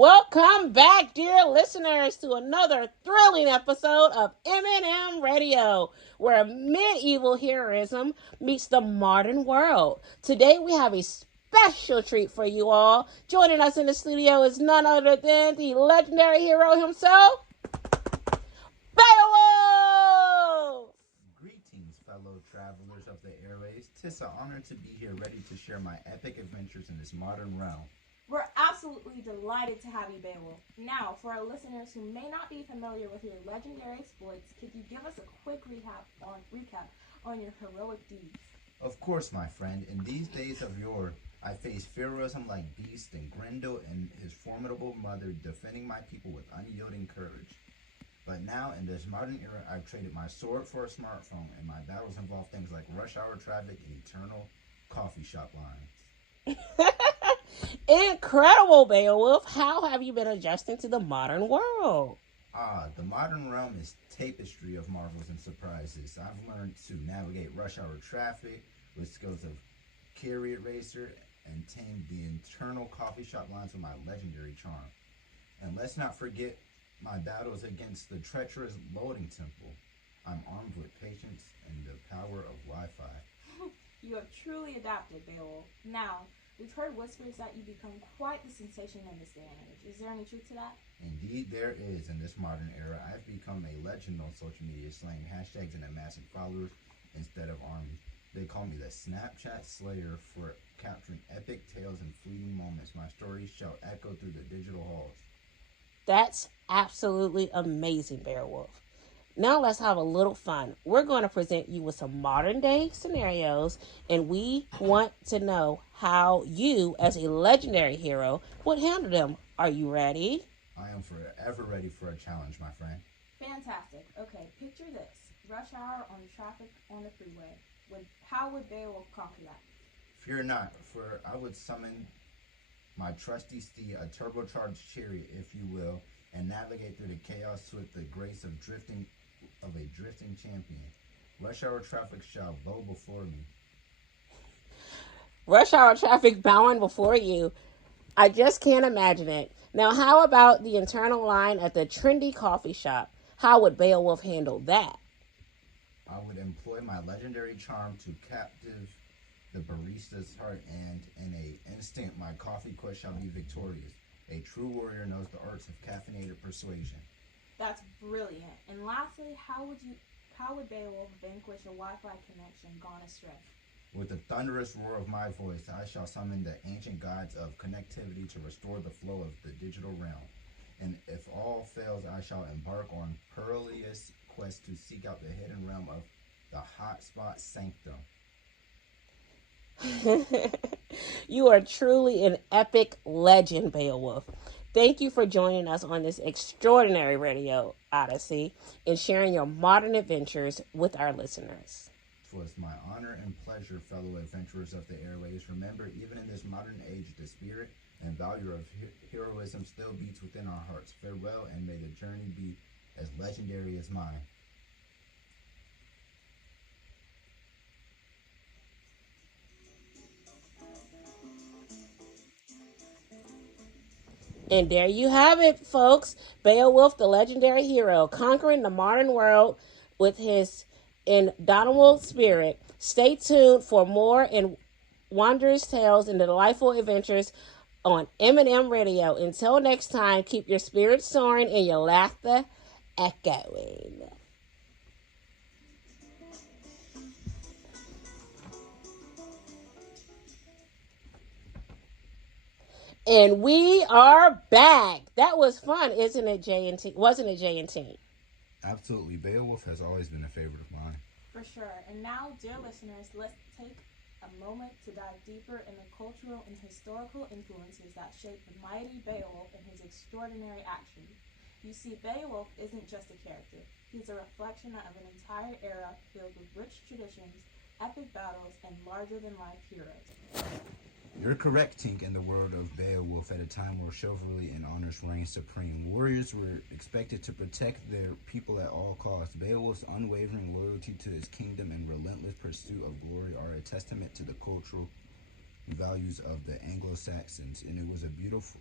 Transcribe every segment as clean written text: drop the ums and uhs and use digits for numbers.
Welcome back, dear listeners, to another thrilling episode of M&M Radio, where medieval heroism meets the modern world. Today we have a special treat for you all. Joining us in the studio is none other than the legendary hero himself, Beowulf! Greetings, fellow travelers of the airways. 'Tis an honor to be here ready to share my epic adventures in this modern realm. We're absolutely delighted to have you, Beowulf. Now, for our listeners who may not be familiar with your legendary exploits, could you give us a quick recap on your heroic deeds? Of course, my friend, in these days of yore, I faced heroism like Beast and Grendel and his formidable mother, defending my people with unyielding courage. But now, in this modern era, I've traded my sword for a smartphone, and my battles involve things like rush hour traffic and eternal coffee shop lines. Incredible, Beowulf. How have you been adjusting to the modern world? The modern realm is tapestry of marvels and surprises. I've learned to navigate rush hour traffic with skills of chariot racer and tame the internal coffee shop lines with my legendary charm. And let's not forget my battles against the treacherous loading temple. I'm armed with patience and the power of Wi-Fi. You have truly adapted, Beowulf. Now, we've heard whispers that you become quite the sensation in this day and age. Is there any truth to that? Indeed, there is. In this modern era, I've become a legend on social media, slaying hashtags and amassing followers instead of armies. They call me the Snapchat Slayer for capturing epic tales and fleeting moments. My stories shall echo through the digital halls. That's absolutely amazing, Beowulf. Now let's have a little fun. We're going to present you with some modern day scenarios, and we want to know how you, as a legendary hero, would handle them. Are you ready? I am forever ready for a challenge, my friend. Fantastic. Okay, picture this. Rush hour on traffic on the freeway. How would Beowulf conquer that? Fear not, for I would summon my trusty steed, a turbocharged chariot, if you will, and navigate through the chaos with the grace of a drifting champion. Rush hour traffic shall bow before me. Rush hour traffic bowing before you. I just can't imagine it. Now, how about the internal line at the trendy coffee shop? How would Beowulf handle that? I would employ my legendary charm to captive the barista's heart, and in an instant my coffee quest shall be victorious. A true warrior knows the arts of caffeinated persuasion. That's brilliant. And lastly, how would Beowulf vanquish a Wi-Fi connection gone astray? With the thunderous roar of my voice, I shall summon the ancient gods of connectivity to restore the flow of the digital realm. And if all fails, I shall embark on perilous quest to seek out the hidden realm of the hotspot sanctum. You are truly an epic legend, Beowulf. Thank you for joining us on this extraordinary radio odyssey and sharing your modern adventures with our listeners. 'Twas my honor and pleasure, fellow adventurers of the airways. Remember, even in this modern age, the spirit and value of heroism still beats within our hearts. Farewell, and may the journey be as legendary as mine. And there you have it, folks. Beowulf, the legendary hero, conquering the modern world with his indomitable spirit. Stay tuned for more and wondrous tales and delightful adventures on M&M Radio. Until next time, keep your spirits soaring and your laughter echoing. And we are back. That was fun, isn't it, J&T? Wasn't it, J&T? Absolutely. Beowulf has always been a favorite of mine. For sure. And now, dear listeners, let's take a moment to dive deeper in the cultural and historical influences that shaped the mighty Beowulf and his extraordinary actions. You see, Beowulf isn't just a character. He's a reflection of an entire era filled with rich traditions, epic battles, and larger-than-life heroes. You're correct, Tink, in the word of Beowulf at a time where chivalry and honors reigned supreme. Warriors were expected to protect their people at all costs. Beowulf's unwavering loyalty to his kingdom and relentless pursuit of glory are a testament to the cultural values of the Anglo-Saxons, and it was a beautiful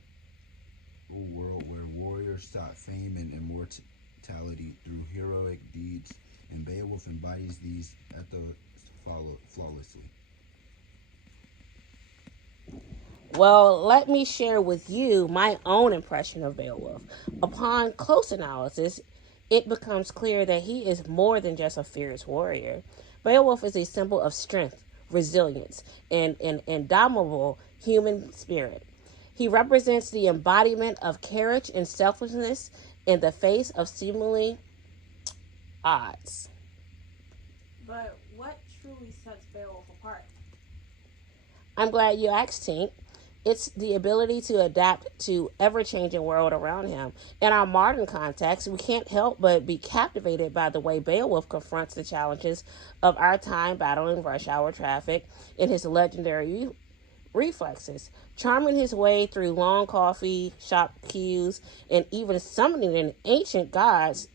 world where warriors sought fame and immortality through heroic deeds, and Beowulf embodies these ethos flawlessly. Well, let me share with you my own impression of Beowulf. Upon close analysis, it becomes clear that he is more than just a fierce warrior. Beowulf is a symbol of strength, resilience, and indomitable human spirit. He represents the embodiment of courage and selflessness in the face of seemingly odds. But what truly sets Beowulf apart? I'm glad you asked, Tink. It's the ability to adapt to ever-changing world around him. In our modern context, we can't help but be captivated by the way Beowulf confronts the challenges of our time battling rush hour traffic in his legendary reflexes, charming his way through long coffee shop queues and even summoning an ancient gods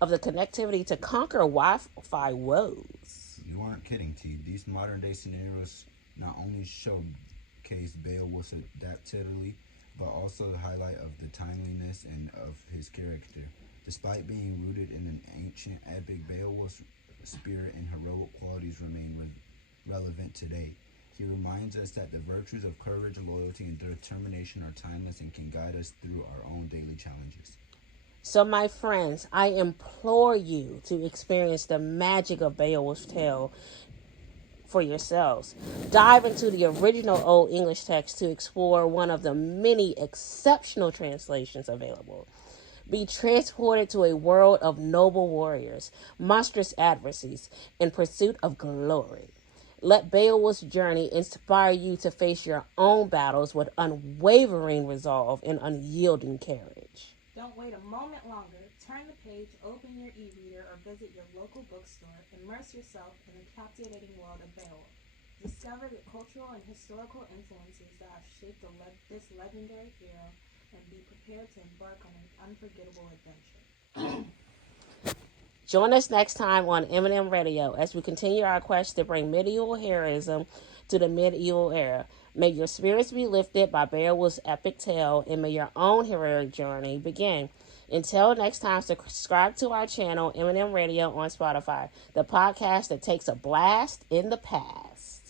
of the connectivity to conquer Wi-Fi woes. You aren't kidding, T. These modern day scenarios not only showcase Beowulf's adaptability, but also the highlight of the timeliness and of his character. Despite being rooted in an ancient epic, Beowulf's spirit and heroic qualities remain relevant today. He reminds us that the virtues of courage, loyalty, and determination are timeless and can guide us through our own daily challenges. So, my friends, I implore you to experience the magic of Beowulf's tale for yourselves. Dive into the original Old English text to explore one of the many exceptional translations available. Be transported to a world of noble warriors, monstrous adversaries, in pursuit of glory. Let Beowulf's journey inspire you to face your own battles with unwavering resolve and unyielding courage. Don't wait a moment longer. Turn the page, open your e-reader, or visit your local bookstore. Immerse yourself in the captivating world of Beowulf. Discover the cultural and historical influences that have shaped this legendary hero, and be prepared to embark on an unforgettable adventure. Join us next time on M&M Radio as we continue our quest to bring medieval heroism to the medieval era. May your spirits be lifted by Beowulf's epic tale, and may your own heroic journey begin. Until next time, subscribe to our channel, M&M Radio on Spotify, the podcast that takes a blast in the past.